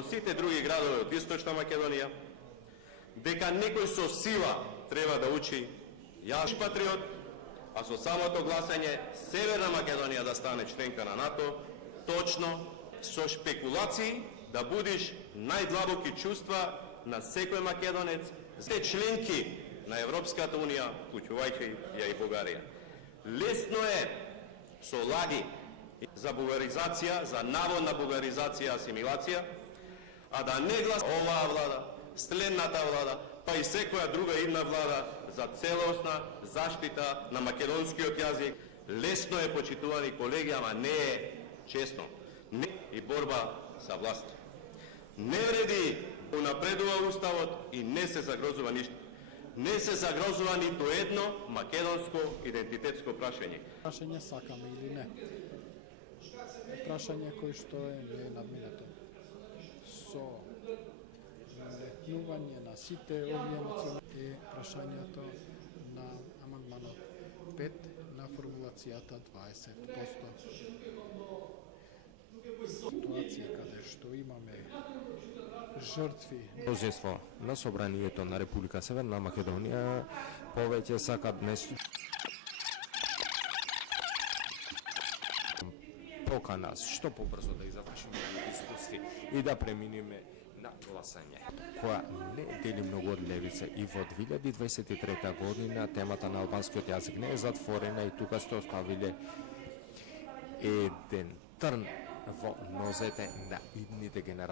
во сите други градови од Источна Македонија, дека некој со сила треба да учи јас патриот, а со самото гласање Северна Македонија да стане членка на НАТО, точно со шпекулации да будиш најдлабоки чувства на секој македонец, сте членки на Европската Унија, вклучувајќи ја и Бугарија. Лесно е со лаги за бугаризација, за наводна бугаризација, асимилација, а да не глас оваа влада, следната влада, па и секоја друга идна влада за целосна заштита на македонскиот јазик. Лесно е, почитувани колеги, ама не е честно. Не и борба за власт. Не вреди унапредува уставот и не се загрозува ништо. Не се загрозува ниту едно македонско идентитетско прашање. Прашање сакаме или не. Прашање кој што не е надминато. Со метнување на сите овие национални е прашањето на амандманот 5 на формулацијата 20%. Ситуација каде што имаме жртви. Мнозинство на собранието на Република Северна Македонија повеќе сакат днес покана што побрзо да завршиме дискусии и да преминеме на гласање, која не дели многу од левица и во 2023 година темата на албанскиот јазик не е затворена и тука сте оставиле еден трн во нозете на идните генерации.